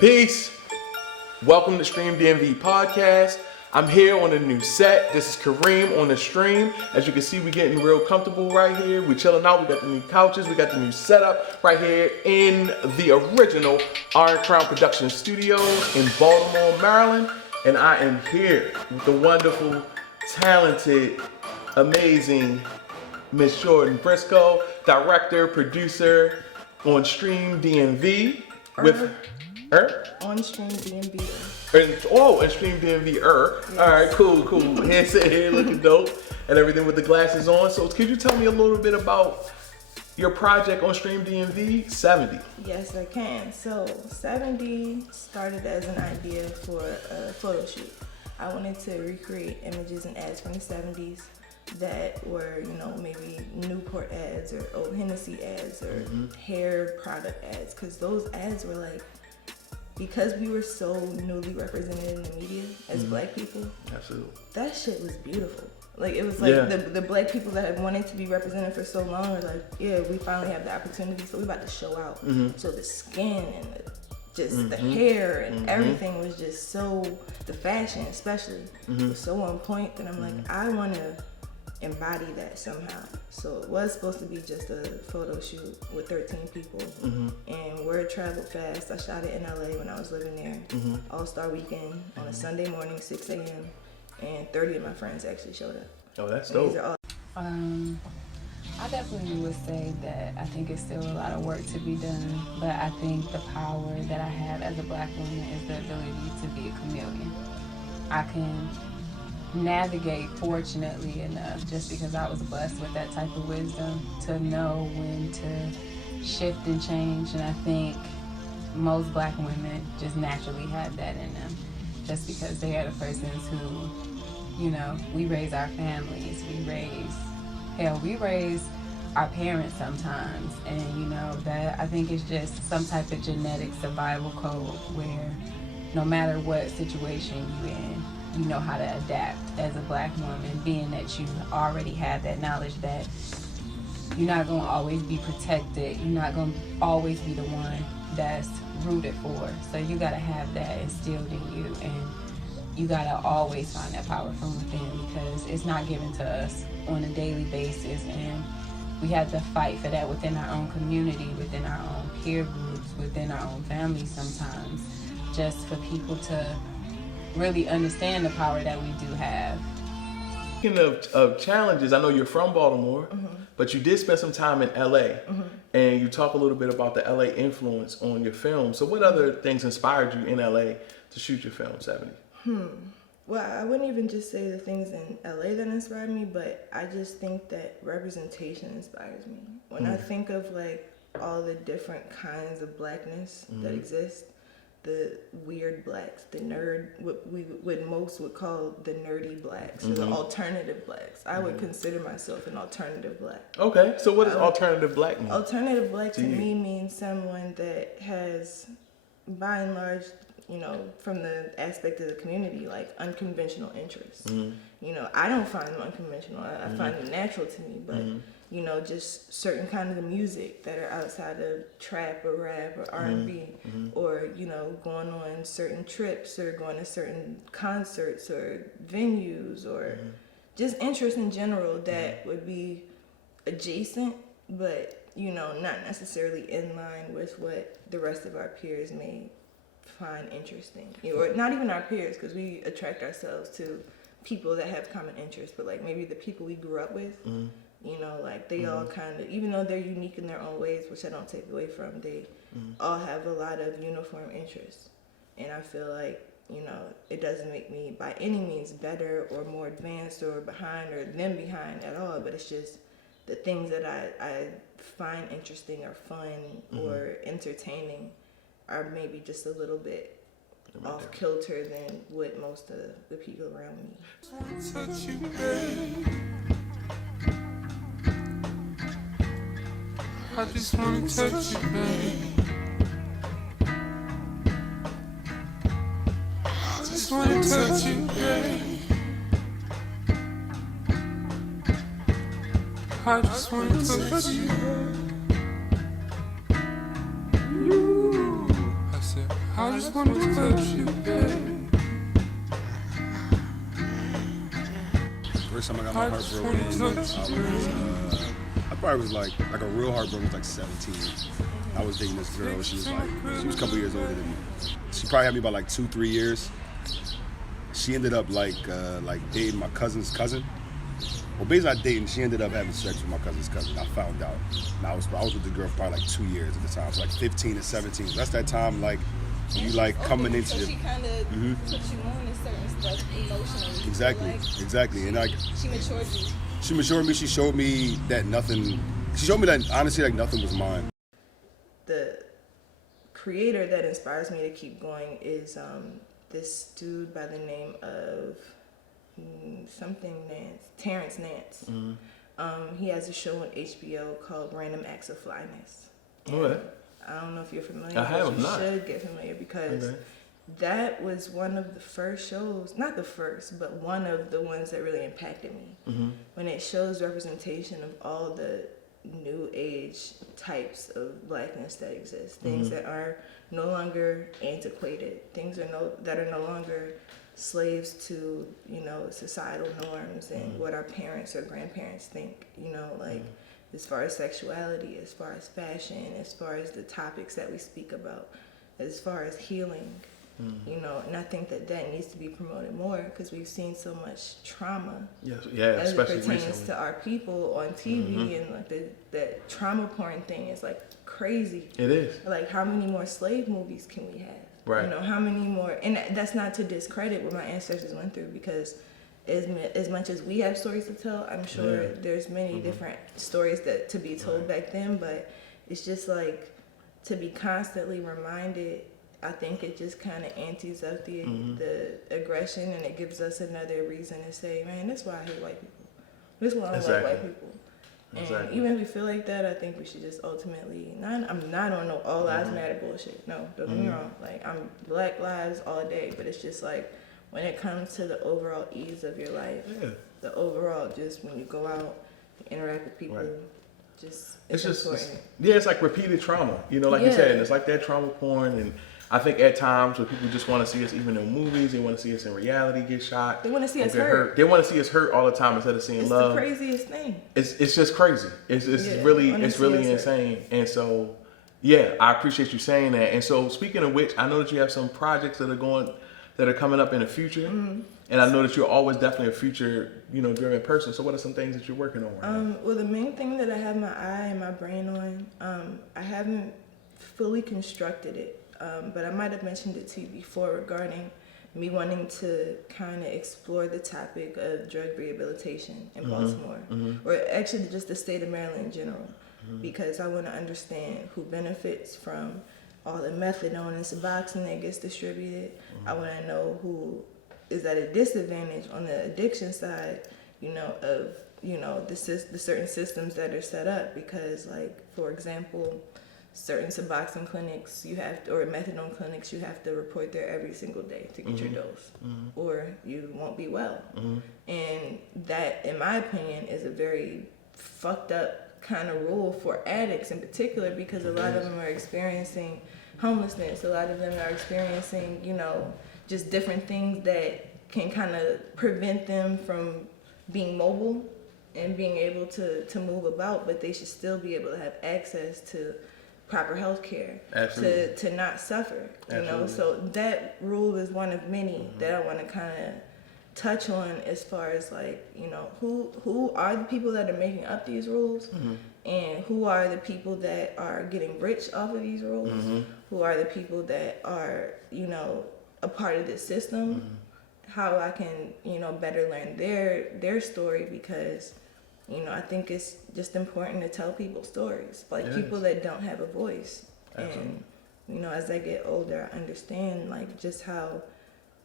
Peace. Welcome to Stream DMV Podcast. I'm here on a new set. This is Karim on the stream. As you can see, we're getting real comfortable right here. We're chilling out. We got the new couches. We got the new setup right here in the original Iron Crown Production Studios in Baltimore, Maryland. And I am here with the wonderful, talented, amazing Miss Geordan Briscoe, director, producer on Stream DMV with her. On Stream DMV. And Stream DMV. Yes. All right, cool. Here looking dope and everything with the glasses on. So could you tell me a little bit about your project on Stream DMV, 70? Yes, I can. So 70 started as an idea for a photo shoot. I wanted to recreate images and ads from the 70s that were, maybe Newport ads or Old Hennessy ads or hair product ads, because those ads were like, because we were so newly represented in the media as black people. Absolutely. That shit was beautiful. Like, it was like the black people that had wanted to be represented for so long were like, yeah, we finally have the opportunity, so we about to show out. So the skin and the hair and everything was just so, the fashion especially, was so on point that I'm like, I want to embody that somehow. So it was supposed to be just a photo shoot with 13 people, and word traveled fast. I shot it in LA when I was living there, All-Star Weekend on a Sunday morning, 6 a.m., and 30 of my friends actually showed up. Oh, that's dope. I definitely would say that I think it's still a lot of work to be done, but I think the power that I have as a black woman is the ability to be a chameleon. I can navigate, fortunately enough, just because I was blessed with that type of wisdom, to know when to shift and change. And I think most black women just naturally have that in them, just because they are the persons who, we raise our families, we raise our parents sometimes, and that I think it's just some type of genetic survival code where no matter what situation you're in, you know how to adapt as a black woman, being that you already have that knowledge that you're not going to always be protected, you're not going to always be the one that's rooted for. So you got to have that instilled in you, and you got to always find that power from within, because it's not given to us on a daily basis, and we have to fight for that within our own community, within our own peer groups, within our own families sometimes, just for people to really understand the power that we do have. Speaking of challenges, I know you're from Baltimore, but you did spend some time in LA, and you talk a little bit about the LA influence on your film. So what other things inspired you in LA to shoot your film, 70? Well, I wouldn't even just say the things in LA that inspired me, but I just think that representation inspires me. When I think of like all the different kinds of blackness that exist, the weird blacks, the nerd, what we would call the nerdy blacks, or the alternative blacks. I would consider myself an alternative black. Okay, so what does alternative black mean? Alternative black to me means someone that has, by and large, from the aspect of the community, like unconventional interests. I don't find them unconventional. I find them natural to me, but just certain kinds of music that are outside of trap or rap or R&B, or going on certain trips or going to certain concerts or venues, or just interest in general that would be adjacent, but not necessarily in line with what the rest of our peers may find interesting, or not even our peers, because we attract ourselves to people that have common interests, but like maybe the people we grew up with, like they all kind of, even though they're unique in their own ways, which I don't take away from, they all have a lot of uniform interests. And I feel like, it doesn't make me by any means better or more advanced or behind or them behind at all, but it's just the things that I find interesting or fun or entertaining are maybe just a little bit off kilter than what most of the people around me. Touch you, babe. I just wanna touch you, babe. I just wanna touch you, babe. I just wanna touch you. I said, I just wanna touch you, babe. First time I got my heart broken, I probably was like a real heartbroken was like 17. I was dating this girl. She was a couple years older than me. She probably had me about like 2-3 years. She ended up like dating my cousin's cousin. Well, basically not dating. She ended up having sex with my cousin's cousin. I found out. And I was with the girl for probably like 2 years at the time. So like 15 and 17. So that's that time like when you like coming into so she kind of put you on to certain stuff emotionally. Exactly. And like she matured you. She matured me. She showed me that nothing. She showed me that honestly, like nothing was mine. The creator that inspires me to keep going is this dude by the name of something Nance, Terence Nance. He has a show on HBO called Random Acts of Flyness. Okay. I don't know if you're familiar. I have you not. should get familiar because that was one of the first shows, not the first, but one of the ones that really impacted me. When it shows representation of all the new age types of blackness that exist, things that are no longer antiquated, things that are no longer slaves to, you know, societal norms and what our parents or grandparents think, you know, like as far as sexuality, as far as fashion, as far as the topics that we speak about, as far as healing, you know, and I think that needs to be promoted more because we've seen so much trauma as it pertains recently to our people on TV and like that trauma porn thing is like crazy. It is. Like how many more slave movies can we have? Right. You know, how many more, and that's not to discredit what my ancestors went through because as much as we have stories to tell, I'm sure there's many different stories that to be told back then, but it's just like to be constantly reminded. I think it just kind of antes up the aggression, and it gives us another reason to say, man, that's why I hate white people. This is why I don't like white people. And even if we feel like that, I think we should just ultimately, I'm not on no all lives matter bullshit. No, don't get me wrong. Like, I'm Black lives all day, but it's just like, when it comes to the overall ease of your life, the overall, just when you go out, you interact with people, just, it's just important. It's like repeated trauma, you know, like you said, and it's like that trauma porn, and I think at times when people just want to see us, even in movies, they want to see us in reality get shot. They want to see us hurt. They want to see us hurt all the time instead of seeing love. It's the craziest thing. It's just crazy. It's really insane. And so, I appreciate you saying that. And so, speaking of which, I know that you have some projects that are coming up in the future, and I know that you're always definitely a future, you know, driven person. So, what are some things that you're working on right now? Well, the main thing that I have my eye and my brain on, I haven't fully constructed it. But I might have mentioned it to you before regarding me wanting to kind of explore the topic of drug rehabilitation in Baltimore, or actually just the state of Maryland in general, because I want to understand who benefits from all the methadone and Suboxone that gets distributed. I want to know who is at a disadvantage on the addiction side, you know, of, you know, the certain systems that are set up, because like, for example, certain Suboxone clinics or methadone clinics, you have to report there every single day to get your dose, or you won't be well. And that, in my opinion, is a very fucked up kind of rule for addicts in particular, because a lot of them are experiencing homelessness. A lot of them are experiencing, you know, just different things that can kind of prevent them from being mobile and being able to move about, but they should still be able to have access to proper health care to not suffer, you know. So that rule is one of many that I want to kind of touch on, as far as like, you know, who are the people that are making up these rules, and who are the people that are getting rich off of these rules, who are the people that are, you know, a part of this system, how I can, you know, better learn their story, because, you know, I think it's just important to tell people stories, like people that don't have a voice. And, you know, as I get older, I understand like just how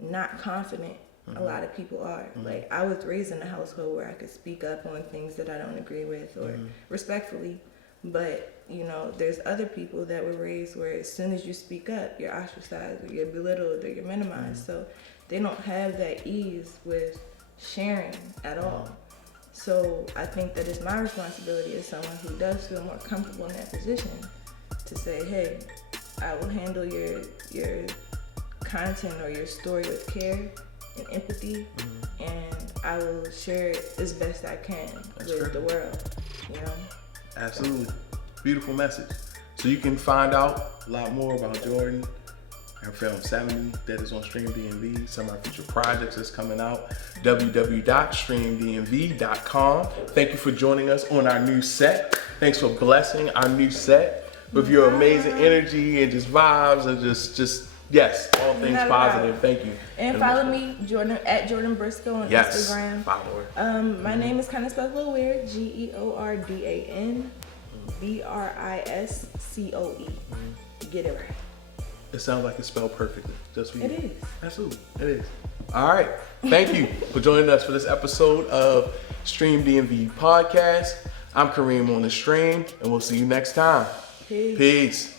not confident a lot of people are. Like, I was raised in a household where I could speak up on things that I don't agree with, or respectfully, but, you know, there's other people that were raised where as soon as you speak up, you're ostracized, or you're belittled, or you're minimized. So they don't have that ease with sharing at all. So I think that it's my responsibility as someone who does feel more comfortable in that position to say, hey, I will handle your content or your story with care and empathy, and I will share it as best I can with the world, you know? Absolutely. Beautiful message. So you can find out a lot more about Jordan, her film 70 that is on Stream DMV, some of our future projects that's coming out, www.streamdmv.com. Thank you for joining us on our new set. Thanks for blessing our new set with your amazing energy and just vibes and just yes, all things positive. Thank you. And follow me, Jordan at Geordan Briscoe on Instagram. Follow her. My name is kind of spelled a little weird. GeordanBriscoe. Get it right. It sounds like it's spelled perfectly. Just for you. It is. Absolutely. It is. All right. Thank you for joining us for this episode of Stream DMV Podcast. I'm Karim on the stream, and we'll see you next time. Peace. Peace.